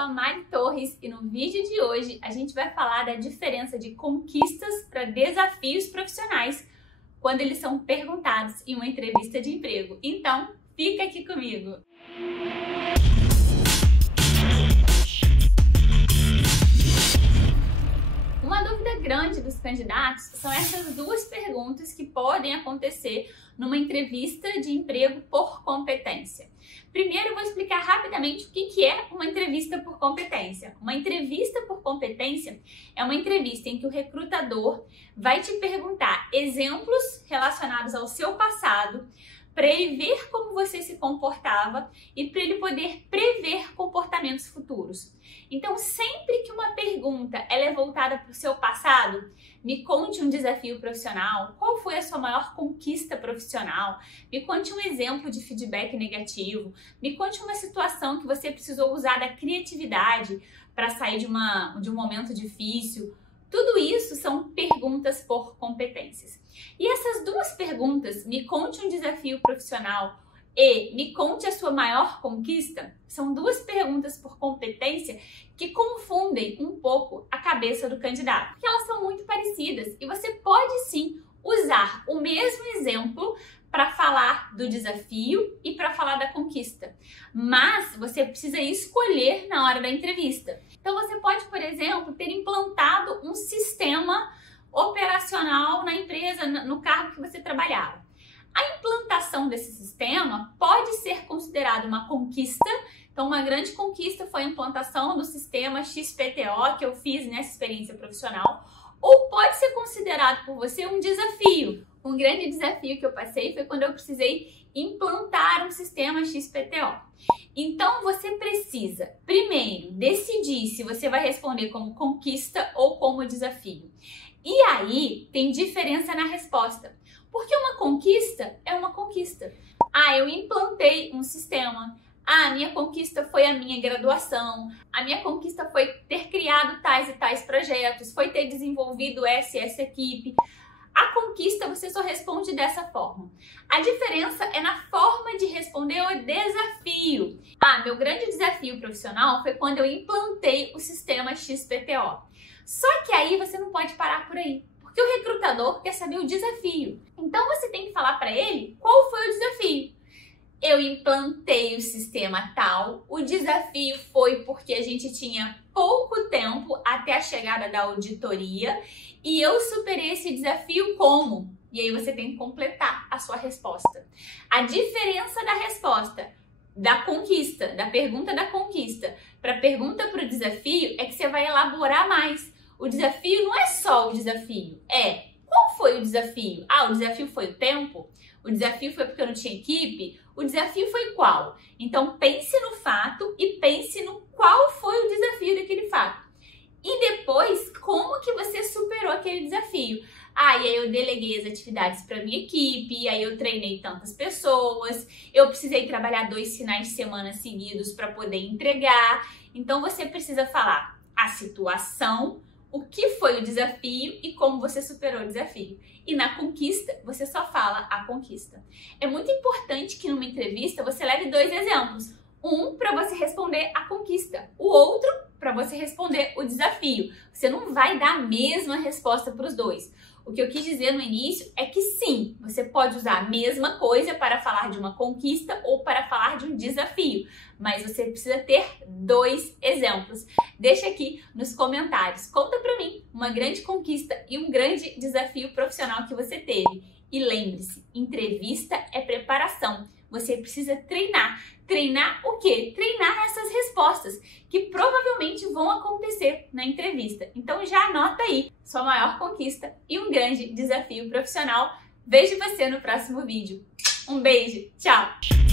sou a Mari Torres e no vídeo de hoje a gente vai falar da diferença de conquistas para desafios profissionais quando eles são perguntados em uma entrevista de emprego. Então, fica aqui comigo! Uma dúvida grande dos candidatos são essas duas perguntas que podem acontecer numa entrevista de emprego por competência. Primeiro, eu vou explicar rapidamente o que é uma entrevista por competência. Uma entrevista por competência é uma entrevista em que o recrutador vai te perguntar exemplos relacionados ao seu passado, para ele ver como você se comportava e para ele poder prever comportamentos futuros. Então, sempre que uma pergunta ela é voltada para o seu passado, me conte um desafio profissional, qual foi a sua maior conquista profissional, me conte um exemplo de feedback negativo, me conte uma situação que você precisou usar da criatividade para sair de um momento difícil. Tudo isso são perguntas por competências. E essas duas perguntas, me conte um desafio profissional e me conte a sua maior conquista, são duas perguntas por competência que confundem um pouco a cabeça do candidato, porque elas são muito parecidas e você pode sim usar o mesmo exemplo para falar do desafio e para falar da conquista, mas você precisa escolher na hora da entrevista. Então você pode, por exemplo, ter implantado um sistema operacional na empresa, no cargo que você trabalhava. A implantação desse sistema pode ser considerada uma conquista. Então, uma grande conquista foi a implantação do sistema XPTO que eu fiz nessa experiência profissional, ou pode ser considerado por você um desafio. Um grande desafio que eu passei foi quando eu precisei implantar um sistema XPTO. Então, você precisa, primeiro, decidir se você vai responder como conquista ou como desafio. E aí, tem diferença na resposta. Porque uma conquista é uma conquista. Ah, eu implantei um sistema. Ah, a minha conquista foi a minha graduação. A minha conquista foi ter criado tais e tais projetos. Foi ter desenvolvido essa e essa equipe. A conquista você só responde dessa forma. A diferença é na forma de responder o desafio. Ah, meu grande desafio profissional foi quando eu implantei o sistema XPTO. Só que aí você não pode parar por aí, porque o recrutador quer saber o desafio. Então você tem que falar para ele qual foi o desafio. Eu implantei o sistema tal, o desafio foi porque a gente tinha pouco tempo até a chegada da auditoria e eu superei esse desafio como? E aí você tem que completar a sua resposta. A diferença da resposta da conquista, da pergunta da conquista para a pergunta para o desafio é que você vai elaborar mais. O desafio não é só o desafio, qual foi o desafio? Ah, o desafio foi o tempo? O desafio foi porque eu não tinha equipe? O desafio foi qual? Então pense no fato e pense no qual foi o desafio daquele fato. E depois, como que você superou aquele desafio? Ah, e aí eu deleguei as atividades para minha equipe, e aí eu treinei tantas pessoas, eu precisei trabalhar 2 finais de semana seguidos para poder entregar. Então você precisa falar a situação, o que foi o desafio e como você superou o desafio. E na conquista, você só fala a conquista. É muito importante que numa entrevista você leve 2 exemplos. Um para você responder a conquista, o outro para você responder o desafio. Você não vai dar a mesma resposta para os dois. O que eu quis dizer no início é que sim, você pode usar a mesma coisa para falar de uma conquista ou para falar de um desafio, mas você precisa ter 2 exemplos. Deixa aqui nos comentários, conta para mim uma grande conquista e um grande desafio profissional que você teve. E lembre-se, entrevista é preparação. Você precisa treinar. Treinar o quê? Treinar essas respostas que provavelmente vão acontecer na entrevista. Então já anota aí sua maior conquista e um grande desafio profissional. Vejo você no próximo vídeo. Um beijo, tchau!